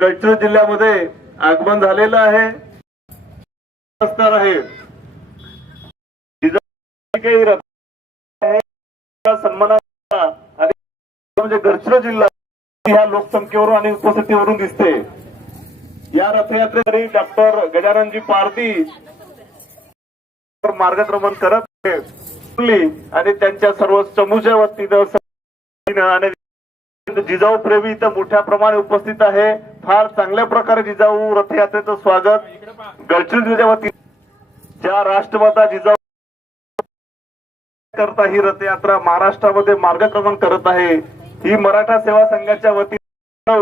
गडचिरोली जिल्ह्यामध्ये आगमन झालेलं आहे असणार आहे म्हणजे गडचिर जिल्हा ह्या लोकसंख्येवरून आणि उपस्थितीवरून दिसते या रथयात्रेकरी डॉक्टर गजाननजी पारदी मार्गक्रमण करत आणि त्यांच्या सर्व चमूच्या वतीनं आणि जिजाऊ प्रेमी इथं मोठ्या प्रमाणे उपस्थित आहे फार चांगल्या प्रकारे जिजाऊ रथयात्रेचं स्वागत गडचिरोलीच्या ज्या राष्ट्रवादा जिजाऊ करता ही रथयात्रा महाराष्ट्रामध्ये मार्गक्रमण करत आहे ही मराठा सेवा संघाच्या वतीने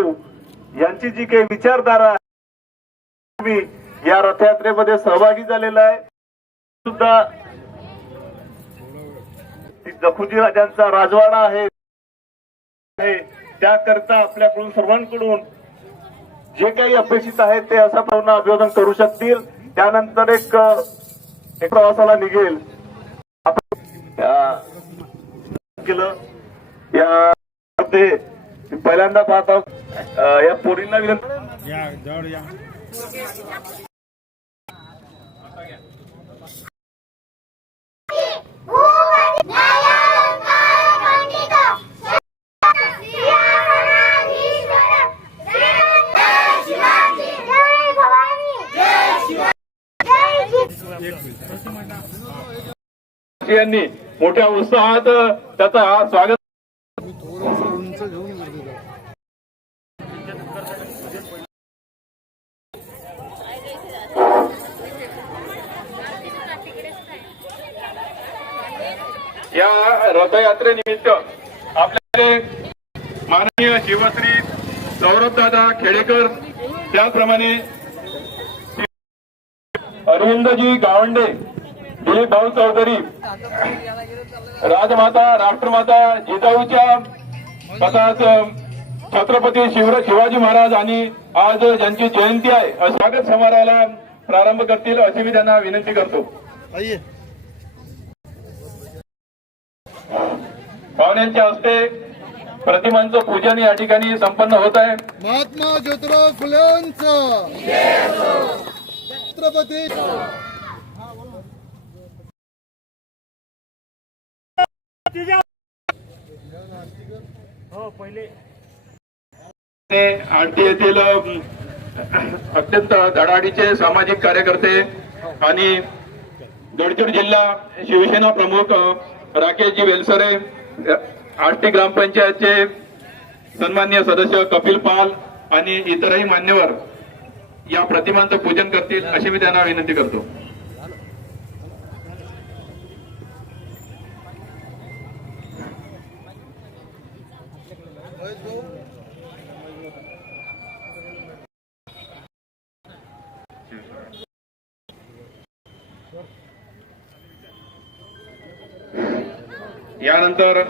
यांची जी काही विचारधारा या रथयात्रेमध्ये सहभागी झालेला आहे सुद्धा जखुजी राजांचा राजवाडा आहे त्याकरता आपल्याकडून सर्वांकडून जे काही अपेक्षित आहे ते असा पूर्ण अभिवादन करू शकतील त्यानंतर एक प्रवासाला निघेल आपण केलं या ते पहिल्यांदा पाहत आहोत या पोरींना विनंती यांनी मोठ्या उत्साहात त्याचा स्वागत या रथयात्रेनिमित्त आपल्याकडे माननीय शिवश्री दादा खेडेकर त्याप्रमाणे अरविंदजी गावंडे दिलीप भाऊ चौधरी राजमाता राष्ट्रमाता जिजाऊच्या तसाच छत्रपती शिव शिवाजी महाराज आणि आज ज्यांची जयंती आहे स्वागत समारोहाला प्रारंभ करतील अशी मी त्यांना विनंती करतो पाहुण्यांच्या हस्ते प्रतिमांचं पूजन या ठिकाणी संपन्न होत आहे महात्मा ज्योतिराव फुलेंचं छत्रपती अत्यंत धडाडीचे सामाजिक कार्यकर्ते आणि गडचिर जिल्हा शिवसेना प्रमुख राकेशजी वेलसरे आष्टी ग्रामपंचायतचे सन्मान्य सदस्य कपिल पाल आणि इतरही मान्यवर या प्रतिमांचं पूजन करतील अशी मी त्यांना विनंती करतो यानंतर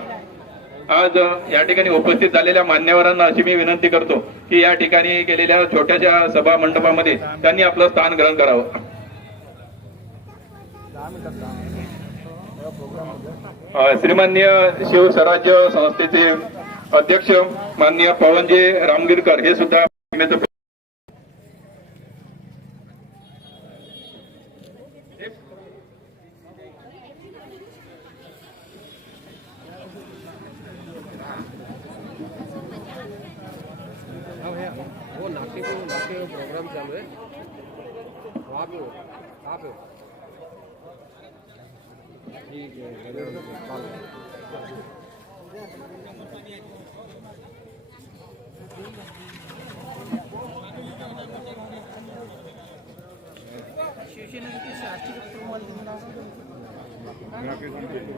आज या ठिकाणी उपस्थित झालेल्या मान्यवरांना अशी मी विनंती करतो की या ठिकाणी केलेल्या छोट्याशा सभा मंडपामध्ये त्यांनी आपलं स्थान ग्रहण करावं श्रीमान्य शिव स्वराज्य संस्थेचे अध्यक्ष मान्य पवनजी रामगिरकर हे सुद्धा एक प्रोग्राम चालू आहे वहाँ पे ठीक आहे पे हो ठीक है शिवसेनेचे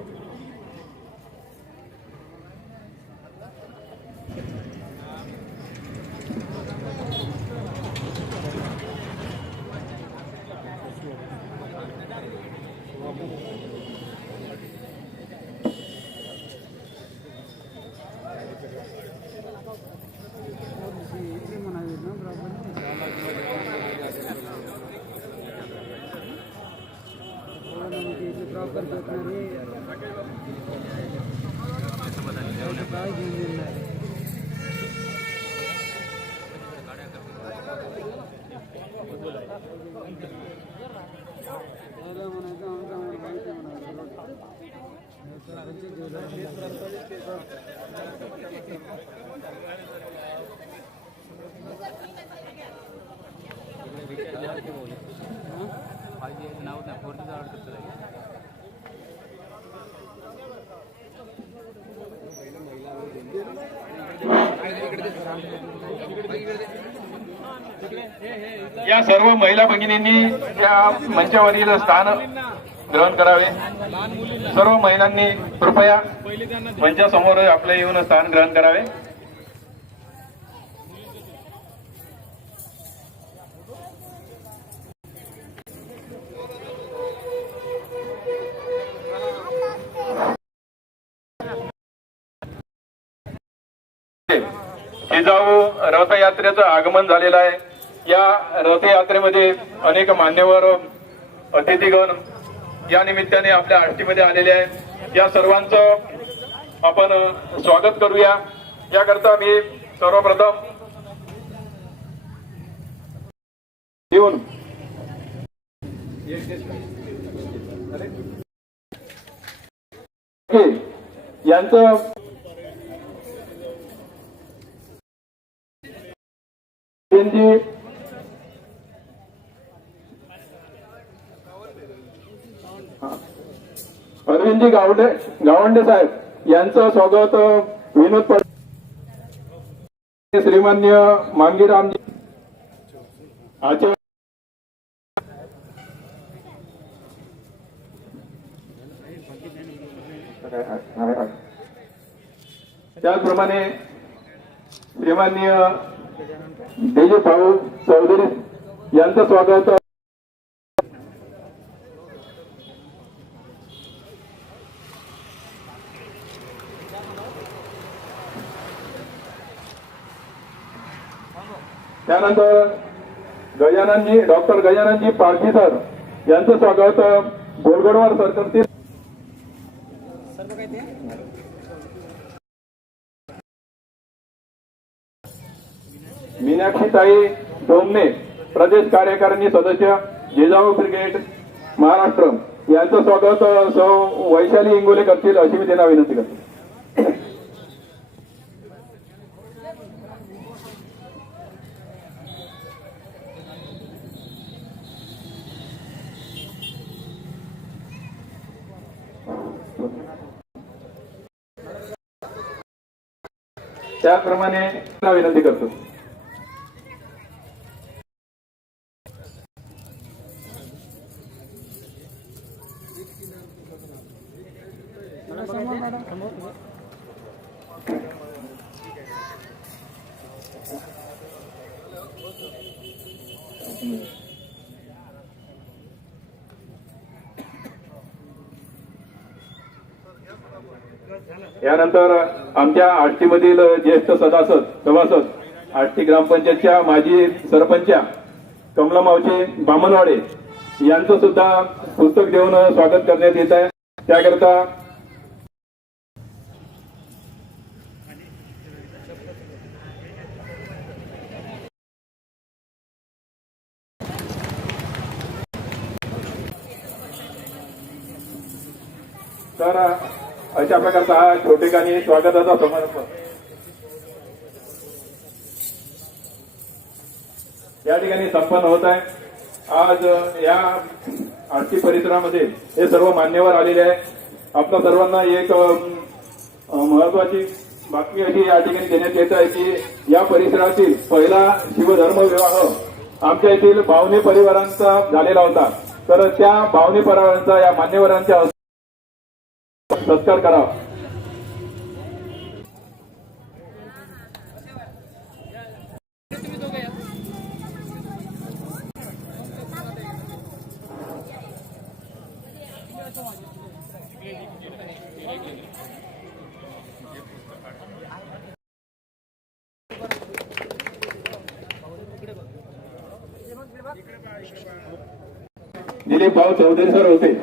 या सर्व महिला भगिनींनी या मंचावरील स्थान ग्रहण करावे सर्व महिलांनी कृपया मंचासमोर आपलं येऊन स्थान ग्रहण करावे आगमन झालेलं आहे या रथयात्रेमध्ये अनेक मान्यवर अतिथीगण या निमित्ताने आपल्या आरतीमध्ये आलेले आहेत या सर्वांचं आपण स्वागत करूया याकरता मी सर्वप्रथम येऊन यांचं त्यांची अरविंदजी गावडे गावंडे साहेब यांचं स्वागत विनोद पड श्रीमान्य मांगीरामजी आचार त्याचप्रमाणे श्रीमान्य चौधरी यांचं स्वागत त्यानंतर गजाननजी डॉक्टर गजाननजी सर यांचं स्वागत गोलगडवार सरकारतील साई डोमने प्रदेश कार्यकारिणी सदस्य जिजाऊ ब्रिगेड महाराष्ट्र यांचं स्वागत वैशाली इंगोले करतील अशी मी त्यांना विनंती करतो त्याप्रमाणे विनंती करतो त्यानंतर आमच्या मधील ज्येष्ठ सदासद सभासद आष्टी ग्रामपंचायतच्या माजी सरपंच कमला मावचे बामनवाडे यांचं सुद्धा पुस्तक देऊन स्वागत करण्यात येत आहे त्याकरता तर अशा प्रकारचा हा छोटे स्वागताचा समारंभ या ठिकाणी संपन्न होत आहे आज या आर्थिक परिसरामध्ये हे सर्व मान्यवर आलेले आहे आपल्या सर्वांना एक महत्वाची बातमी अशी या ठिकाणी देण्यात येत आहे की या परिसरातील पहिला शिवधर्म विवाह आमच्या येथील भावने परिवारांचा झालेला होता तर त्या भावने परिवारांचा या मान्यवरांच्या सत्कार करावा दिलीप भाऊ चौधरी सर होते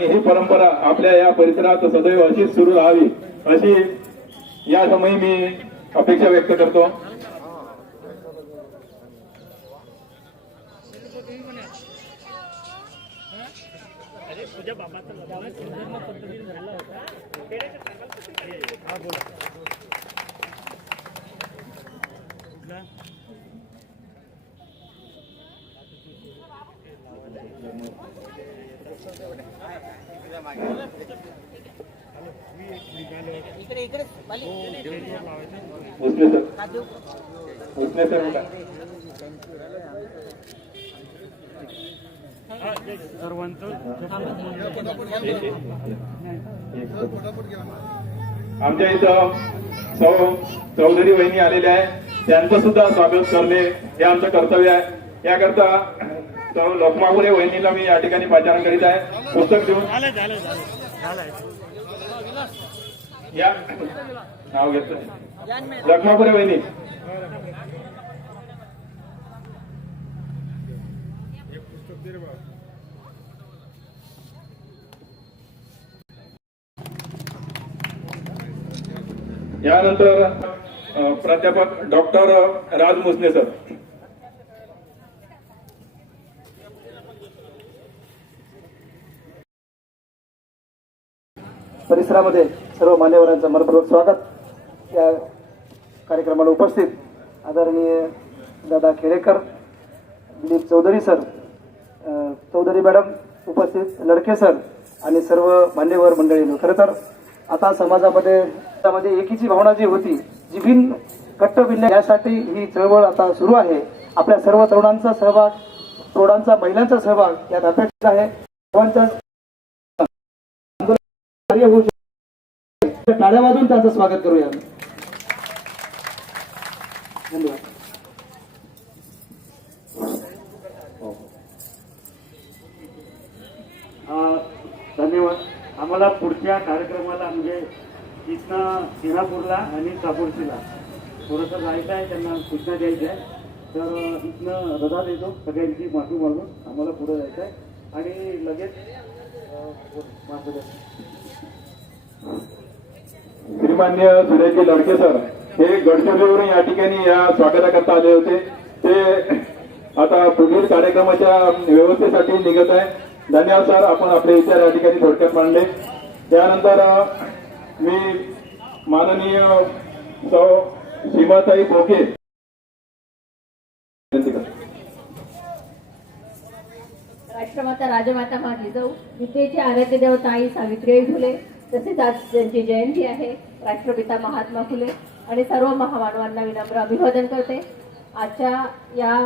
आणि ही परंपरा आपल्या या परिसरात सदैव अशीच सुरू राहावी अशी या समयी मी अपेक्षा व्यक्त करतो हो, आमच्या इथं सौ चौधरी वहिनी आलेल्या आहेत त्यांचं सुद्धा स्वागत करणे हे आमचं कर्तव्य आहे याकरता तर वहिनीला मी या ठिकाणी पाचारण करीत आहे पुस्तक देऊन या नाव घेत लखमापुरे वहिनी यानंतर प्राध्यापक डॉक्टर राज मुसने सर परिसरामध्ये सर्व मान्यवरांचं मनपूर्वक स्वागत या कार्यक्रमाला उपस्थित आदरणीय दादा खेडेकर दिलीप चौधरी सर चौधरी मॅडम उपस्थित लडके सर आणि सर्व मान्यवर मंडळी खरं तर आता समाजामध्ये त्यामध्ये एकीची भावना जी होती जी भिन्न भिन्न यासाठी ही चळवळ आता सुरू आहे आपल्या सर्व तरुणांचा सहभाग तरुणांचा महिलांचा सहभाग यात अपेक्षित आहे टाळ्या वाजून त्याचं स्वागत करूया धन्यवाद हो. धन्यवाद आम्हाला पुढच्या कार्यक्रमाला म्हणजे इथनं सिंगापूरला आणि सापूरशीला थोडंसं जायचं आहे त्यांना सूचना द्यायची आहे तर इथनं रजा देतो सगळ्यांची माफी मागून आम्हाला पुढे जायचं आहे आणि लगेच श्रीमान्य सुरेशजी लडके सर हे गडचिरोलीवरून या ठिकाणी या स्वागताकरता आले होते ते आता पुढील कार्यक्रमाच्या व्यवस्थेसाठी निघत आहे धन्यवाद सर आपण आपले विचार या ठिकाणी थोडक्यात मांडले त्यानंतर मी माननीय सौ सीमाताई बोके राष्ट्रमाता राजमाता मा जिजाऊ विद्येची आराध्य देवता सावित्रीबाई फुले तसेच आज त्यांची जयंती आहे राष्ट्रपिता महात्मा फुले आणि सर्व महामानवांना विनम्र अभिवादन करते आजच्या या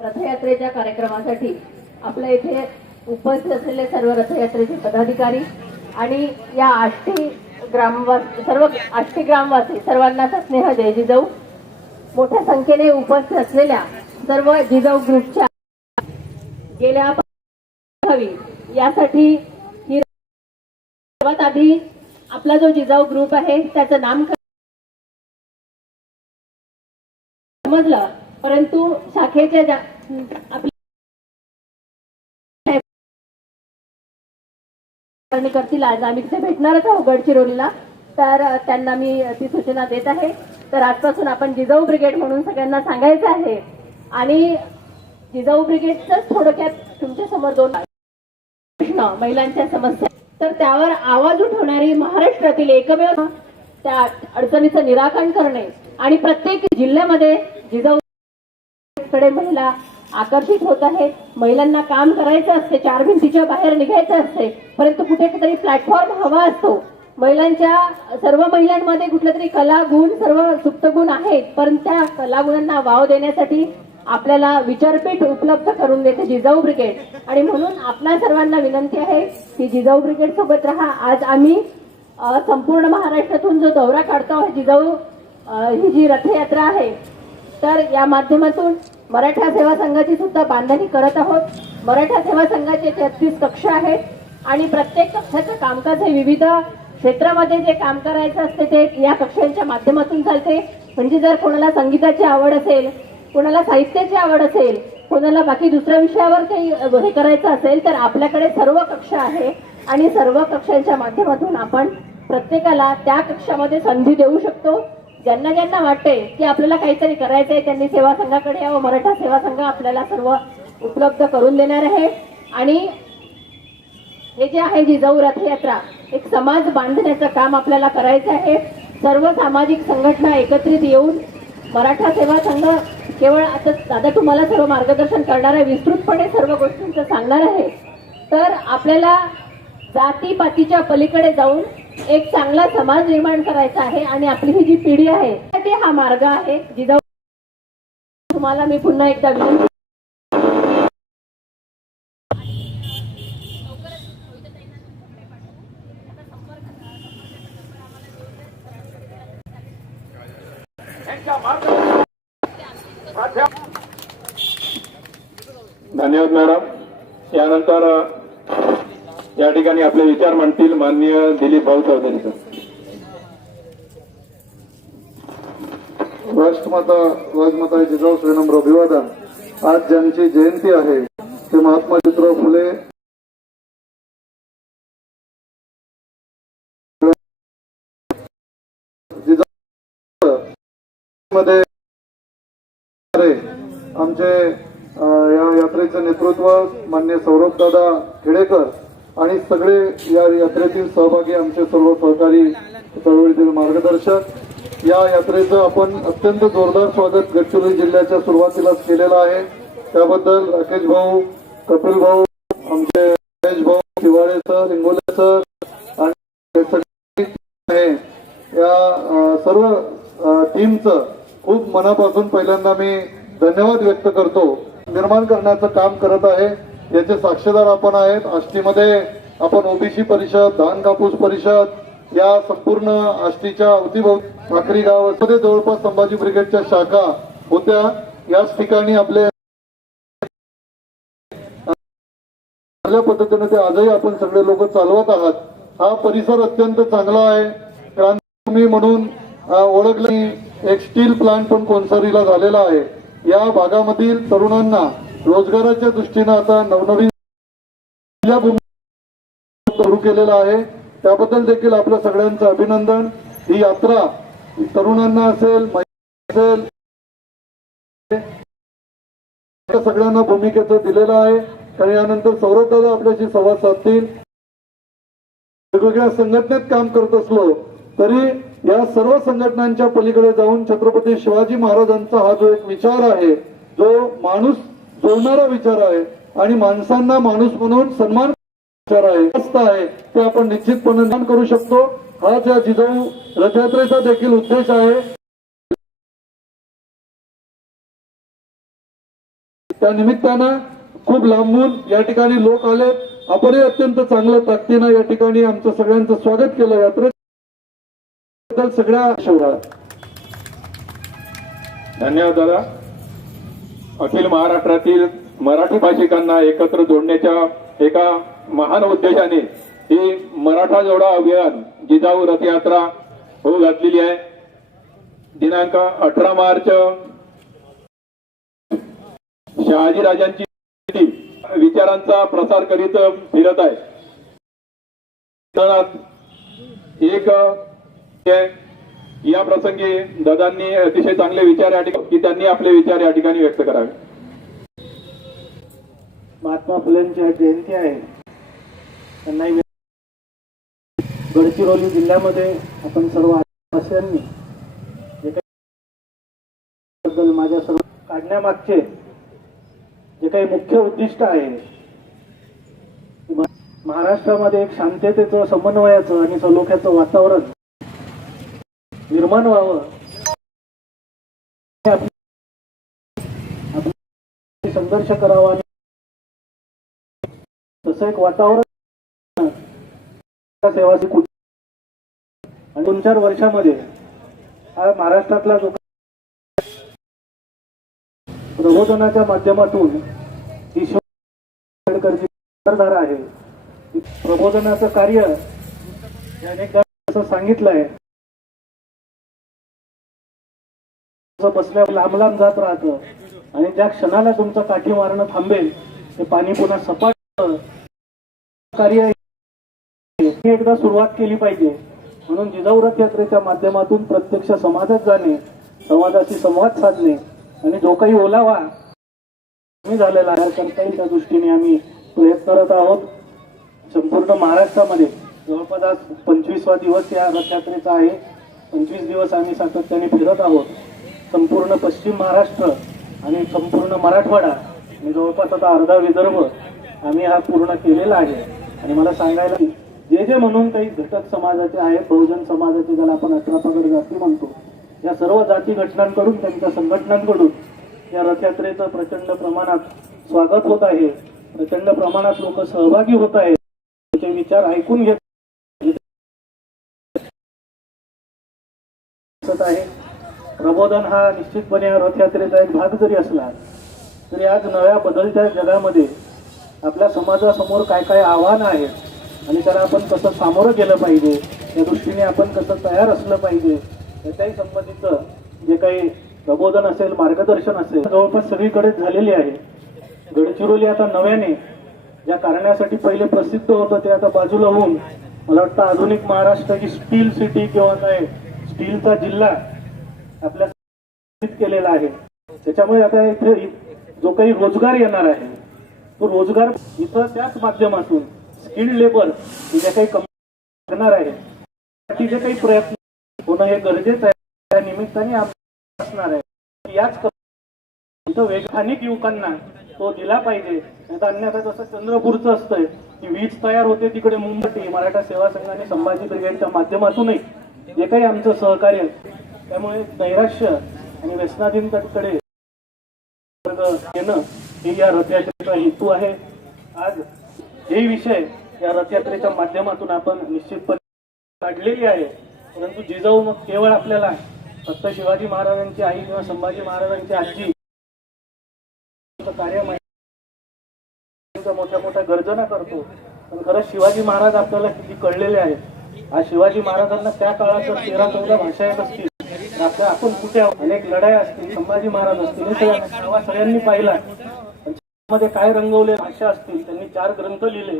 रथयात्रेच्या कार्यक्रमासाठी आपल्या इथे उपस्थित असलेले सर्व रथयात्रेचे पदाधिकारी आणि या आष्टी ग्रामवासी सर्व आष्टी ग्रामवासी सर्वांना स्नेह जय जिजाऊ मोठ्या संख्येने उपस्थित असलेल्या सर्व जिजाऊ ग्रुपच्या गेल्या यासाठी आधी आपला जो जिजाऊ ग्रुप आहे त्याचं नाम समजलं परंतु शाखेच्या करतील आज आम्ही तिथे भेटणारच आहोत गडचिरोलीला तर त्यांना मी ती सूचना देत आहे तर आजपासून आपण जिजाऊ ब्रिगेड म्हणून सगळ्यांना सांगायचं आहे आणि जिजाऊ ब्रिगेडच थोडक्यात तुमच्या समोर दोन प्रश्न महिलांच्या समस्या तर त्यावर आवाज उठवणारी महाराष्ट्रातील एकमेव त्या अडचणीचं निराकरण करणे आणि प्रत्येक जिल्ह्यामध्ये जिजाऊकडे महिला आकर्षित होत आहेत महिलांना काम करायचं असते चार भिंतीच्या बाहेर निघायचं असते परंतु कुठेतरी प्लॅटफॉर्म हवा असतो महिलांच्या सर्व महिलांमध्ये कुठला तरी कला गुण सर्व सुप्त गुण आहेत पण त्या कलागुणांना वाव देण्यासाठी आपल्याला विचारपीठ उपलब्ध करून देते जिजाऊ ब्रिगेड आणि म्हणून आपल्या सर्वांना विनंती आहे की जिजाऊ ब्रिगेड सोबत राहा आज आम्ही संपूर्ण महाराष्ट्रातून जो दौरा काढतो जिजाऊ ही जी रथयात्रा आहे तर या माध्यमातून मराठा सेवा संघाची सुद्धा बांधणी करत आहोत मराठा सेवा संघाचे तेहतीस कक्ष आहेत आणि प्रत्येक कक्षाचं कामकाज हे विविध क्षेत्रामध्ये जे काम करायचं असते ते या कक्षांच्या माध्यमातून चालते म्हणजे जर कोणाला संगीताची आवड असेल कोणाला साहित्याची आवड असेल कोणाला बाकी दुसऱ्या विषयावर काही हे करायचं असेल तर आपल्याकडे सर्व कक्षा आहे आणि सर्व कक्षांच्या माध्यमातून आपण प्रत्येकाला त्या कक्षामध्ये संधी देऊ शकतो ज्यांना ज्यांना वाटते की आपल्याला काहीतरी करायचं आहे त्यांनी सेवा संघाकडे व मराठा सेवा संघ आपल्याला सर्व उपलब्ध करून देणार आहे आणि हे जे आहे जिजाऊ रथयात्रा एक समाज बांधण्याचं काम आपल्याला करायचं आहे सर्व सामाजिक संघटना एकत्रित येऊन मराठा सेवा संघ केवळ आता दादा तुम्हाला सर्व मार्गदर्शन करणार आहे विस्तृतपणे सर्व गोष्टींचं सांगणार आहे तर आपल्याला जातीपातीच्या पलीकडे जाऊन एक चांगला समाज निर्माण करायचा आहे आणि आपली ही जी पिढी आहे त्यासाठी हा मार्ग आहे जिजाऊ तुम्हाला मी पुन्हा एकदा विनंती धन्यवाद मॅडम यानंतर या ठिकाणी आपले विचार मांडतील माननीय दिलीप भाऊ चौधरी राष्ट्रमाता राजमाता जिजाऊ श्रीनम्र अभिवादन आज ज्यांची जयंती आहे ते महात्मा ज्योतिराव फुले मध्ये आमचे या यात्रेचं नेतृत्व मान्य दादा खेडेकर आणि सगळे या यात्रेतील सहभागी आमचे सर्व सहकारी चळवळीतील मार्गदर्शक या यात्रेचं आपण अत्यंत जोरदार स्वागत गडचिरोली जिल्ह्याच्या सुरुवातीलाच केलेलं आहे त्याबद्दल राकेश भाऊ कपिल भाऊ आमचे राकेश भाऊ शिवाळे सर हिंगोले सर आणि या सर्व टीमचं खूप मनापासून पहिल्यांदा मी धन्यवाद व्यक्त करतो निर्माण करण्याचं काम करत आहे याचे साक्षीदार आपण आहेत आष्टीमध्ये आपण ओबीसी परिषद धान कापूस परिषद या संपूर्ण आष्टीच्या अवतीभोवती गाव गावामध्ये जवळपास संभाजी ब्रिगेडच्या शाखा होत्या याच ठिकाणी आपले चांगल्या पद्धतीने ते आजही आपण सगळे लोक चालवत आहात हा परिसर अत्यंत चांगला आहे क्रांती म्हणून ओळखली एक स्टील प्लांट पण कोनसरीला झालेला आहे या भागामधील तरुणांना रोजगाराच्या दृष्टीनं आता नवनवीन सुरू केलेला आहे त्याबद्दल देखील आपलं सगळ्यांचं अभिनंदन ही यात्रा तरुणांना असेल असेल सगळ्यांना भूमिकेचं दिलेलं आहे आणि यानंतर दादा आपल्याशी संवाद साधतील वेगवेगळ्या संघटनेत काम करत असलो तरी या सर्व संघटनांच्या पलीकडे जाऊन छत्रपती शिवाजी महाराजांचा हा जो एक विचार आहे जो माणूस जोडणारा विचार आहे आणि माणसांना माणूस म्हणून सन्मान विचार आहे ते आपण निश्चितपणे करू शकतो हा त्या जिजाऊ रथयात्रेचा देखील उद्देश आहे त्या निमित्तानं खूप लांबून या ठिकाणी लोक आले आपणही अत्यंत चांगल्या ताकदीनं या ठिकाणी आमचं सगळ्यांचं स्वागत केलं यात्रेत बद्दल सगळ्या धन्यवाद दादा अखिल महाराष्ट्रातील मराठी भाषिकांना एकत्र जोडण्याच्या एका महान उद्देशाने ही मराठा जोडा अभियान जिजाऊ रथयात्रा होऊ घातलेली आहे दिनांक अठरा मार्च शहाजीराजांची राजांची विचारांचा प्रसार करीत फिरत आहे एक या प्रसंगी दादांनी अतिशय चांगले विचार या की त्यांनी आपले विचार या ठिकाणी व्यक्त करावे महात्मा फुलेंच्या जयंती आहे त्यांनाही गडचिरोली जिल्ह्यामध्ये आपण सर्व आदिवासियांनी जे काही माझ्या सर्व काढण्यामागचे जे काही मुख्य उद्दिष्ट आहे महाराष्ट्रामध्ये एक शांततेचं समन्वयाचं आणि सलोख्याचं वातावरण निर्माण व्हावं संघर्ष करावा तसं एक वातावरण सेवा आणि दोन चार वर्षामध्ये हा महाराष्ट्रातला जो प्रबोधनाच्या माध्यमातून ही आहे प्रबोधनाचं कार्य अनेकदा असं सांगितलंय बसल्यावर लांब लांब जात राहत आणि ज्या क्षणाला तुमचं काठी मारणं थांबेल ते पाणी पुन्हा सपाट कार्य एकदा सुरुवात केली पाहिजे म्हणून जिजाऊ रथ यात्रेच्या माध्यमातून प्रत्यक्ष समाजात जाणे समाजाशी संवाद साधणे आणि जो काही ओलावा कमी झालेला आहे करता त्या दृष्टीने आम्ही प्रयत्न करत आहोत संपूर्ण महाराष्ट्रामध्ये जवळपास आज पंचवीसवा दिवस या रथयात्रेचा आहे पंचवीस दिवस आम्ही सातत्याने फिरत आहोत संपूर्ण पश्चिम महाराष्ट्र आणि संपूर्ण मराठवाडा आणि जवळपास आता अर्धा विदर्भ आम्ही हा पूर्ण केलेला आहे आणि मला सांगायला जे जे म्हणून काही घटक समाजाचे आहेत बहुजन समाजाचे ज्याला आपण अठरा पगड जाती म्हणतो या सर्व जाती घटनांकडून त्यांच्या संघटनांकडून या रथयात्रेचं प्रचंड प्रमाणात स्वागत होत आहे प्रचंड प्रमाणात लोक सहभागी होत आहेत त्याचे विचार ऐकून घेत आहे प्रबोधन हा निश्चितपणे रथयात्रेचा एक भाग जरी असला तरी आज नव्या बदलत्या जगामध्ये आपल्या समाजासमोर काय काय आव्हानं आहेत आणि त्याला आपण कसं सामोरं गेलं पाहिजे त्या दृष्टीने आपण कसं तयार असलं पाहिजे याच्याही संबंधित जे काही प्रबोधन असेल मार्गदर्शन असेल जवळपास सगळीकडे झालेली आहे गडचिरोली आता नव्याने ज्या कारणासाठी पहिले प्रसिद्ध होतं ते आता बाजूला होऊन मला वाटतं आधुनिक महाराष्ट्राची स्टील सिटी किंवा काय स्टीलचा जिल्हा आपल्या केलेला आहे त्याच्यामुळे आता इथे जो काही रोजगार येणार आहे तो रोजगार इथं त्याच माध्यमातून स्किल्ड लेबर ज्या काही करणार आहे जे काही प्रयत्न होणं हे गरजेचं आहे त्या निमित्ताने असणार आहे याच इथं वैधानिक युवकांना तो दिला पाहिजे अन्यथा जसं चंद्रपूरचं असतंय की वीज तयार होते तिकडे मुंबई मराठा सेवा संघाने संभाजी ब्रिगेडच्या माध्यमातूनही जे काही आमचं सहकार्य त्यामुळे नैराश्य आणि व्यसनाधीनकडे येणं हे या रथयात्रेचा हेतू आहे आज हे विषय या रथयात्रेच्या माध्यमातून आपण निश्चितपणे काढलेली आहे परंतु जिजाऊ मग केवळ आपल्याला फक्त शिवाजी महाराजांची आई किंवा संभाजी महाराजांची आजी कार्य मोठ्या मोठ्या गर्जना करतो पण खरंच शिवाजी महाराज आपल्याला किती कळलेले आहेत आज शिवाजी महाराजांना त्या काळात तेरा चौदा भाषा येत असतील आपण कुठे अनेक लढाई असतील संभाजी महाराज असतील सगळ्यांनी पाहिला मध्ये काय रंगवले भाषा असतील त्यांनी चार ग्रंथ लिहिले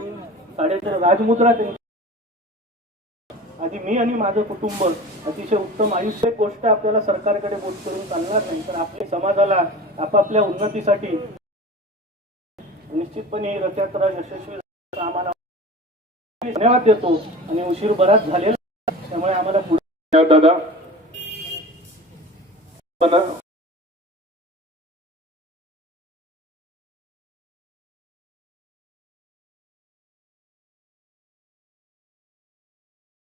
साडेतर राजमुद्रा त्यांनी आधी मी आणि माझं कुटुंब अतिशय उत्तम आयुष्य गोष्ट आपल्याला सरकारकडे बोट करून चालणार नाही तर आपल्या समाजाला आपापल्या उन्नतीसाठी निश्चितपणे ही रथयात्रा यशस्वी आम्हाला धन्यवाद देतो आणि उशीर बराच झालेला त्यामुळे आम्हाला पुढे दादा But now. Uh,